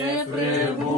É Efraim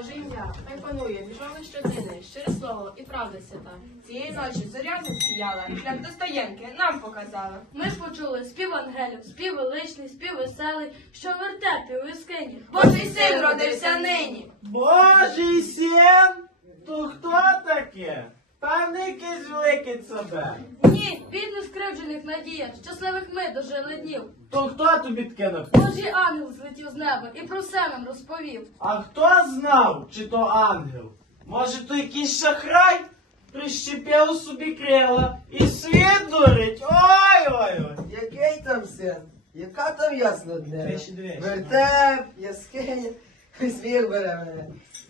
Боже ім'я, хай панує міжових щодини, щире слово і правда свята. Цієї ночі зоря засіяла, шлях до стоянки нам показала. Ми ж почули спів ангелів, спів величний, спів веселий, що вертепі у іскині. Божий син родився нині. Божий син? То хто таке? Певне якесь велике себе. Ні, бідних скривджених надія, щасливих ми дожили днів. То хто тобі таке написав? Божий ангел злетів з неба і про все нам розповів. А хто знав, чи то ангел? Може, то якийсь шахрай? Прищепив собі крила і світ дурить. Ой-ой-ой. Який там син? Яка там ясна днева? Двічі, двічі. Вертеп, яскиня, сміх бере мене.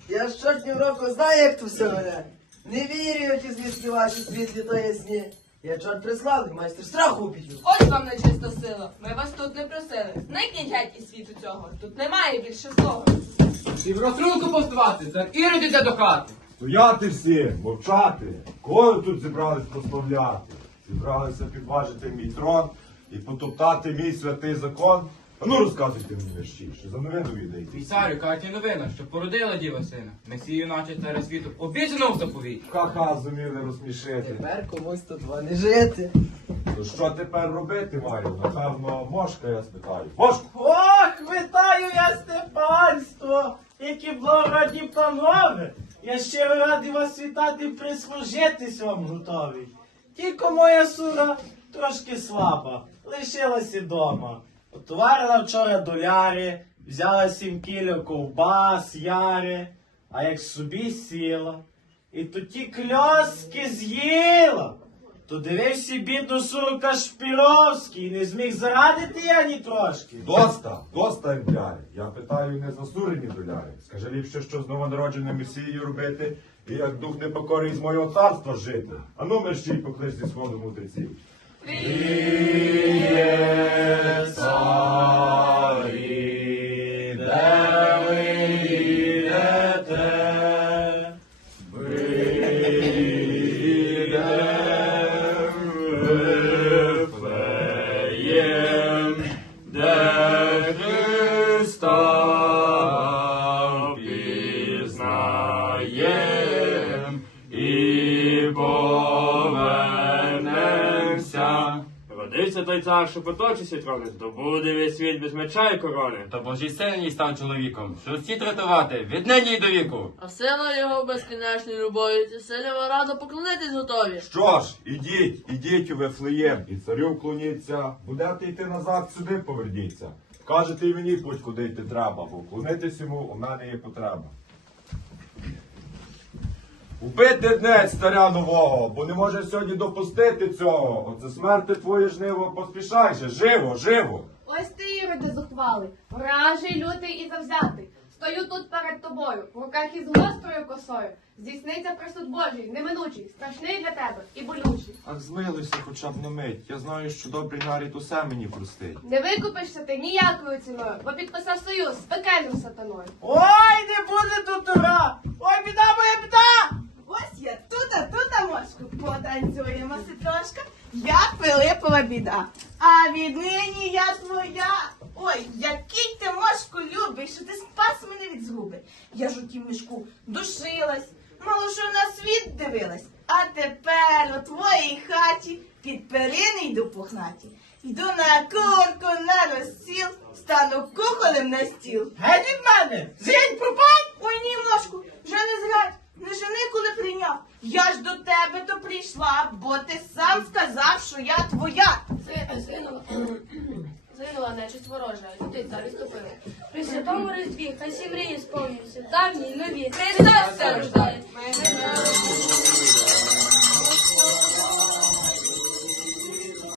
Я з чортів року знаю, як то все мене. Не вірю ті звістки ваші світлі та ясні. Я чорт приславний, майстер страху упічу. Ось вам нечиста сила. Ми вас тут не просили. Зникніть геть із світу цього. Тут немає більше злого. І в розрунку повставати, так і йде до хати. Стояти всі, мовчати. Кого тут зібрались прославляти? Зібралися підважити мій трон і потоптати мій святий закон. А ну розказуйте мені мерщі, що за новину віддаєте. Царю, каті новина, що породила діва сина. Месію, наче царя світу, обіцяно в заповіт. Ха-ха, зуміли розсмішити. Тепер комусь тут не жити. То що тепер робити маю? Напевно, мошка я спитаю. Мошку! Ох, вітаю я степанство, які благородні панове. Я щиро радий вас вітати, прислужитись вам готовий. Тільки моя сура трошки слаба, лишилася дома. Отоварила вчора доляри, взяла сім кіло ковбас, яри, а як собі сіла, і то ті кльоски з'їла. То дивився бідну суру Кашпіровський, не зміг зарадити я ні трошки. Доста, доста емпляри. Я питаю не за сурені доляри. Скажи ліпше, що з новонародженим месією робити, і як дух непокорий з мого царства жити. А ну мерщій поклич зі сходу Родився той цар, що поточився трони, здобуде весь світ без меча і корони. То божий син їй став чоловіком, що світ рятувати, від нині й до віку. А сила його безкінечної любові, ці силі радо поклонитись готові. Що ж, ідіть, ідіть у Вифлеєм, і царю вклоніться. Будете йти назад, сюди поверніться. Кажете і мені путь, куди йти треба, бо вклонитись йому у мене є потреба. Убити днець царя нового, бо не може сьогодні допустити цього. Оце смерти твоє жниво, поспішай же, живо, живо. Ось ти, Іроде, зухвалий, вражий, лютий і завзятий. Стою тут перед тобою, в руках із гострою косою. Здійсниться присуд Божий, неминучий, страшний для тебе і болючий. Ах, змилуйся хоча б на мить. Я знаю, що добрий нарід усе мені простить. Не викупишся ти ніякою ціною, бо підписав союз з пекельним сатаною. Ой, не буде тут ура! Ой, біда моя біда! Мошку. Потанцюємо трошки. Я Пилипова біда. А віднині я твоя. Ой, який ти мошку любиш, що ти спас мене від згуби. Я ж у тім мішку душилась, мало що на світ дивилась. А тепер у твоїй хаті під перини йду пухнаті. Йду на курку, на розсіл, стану кухолем на стіл. Геть від мене! Згинь, пропадь! Ой, ні, мошку, вже не згадь, не жени, коли прийняв. Я ж до тебе то прийшла, бо ти сам сказав, що я твоя. Згинула Згинула нечисть ворожа, людей та відступила. При святому Різдві, хай сім мрії сповнюються, давні й нові. Христос рождає!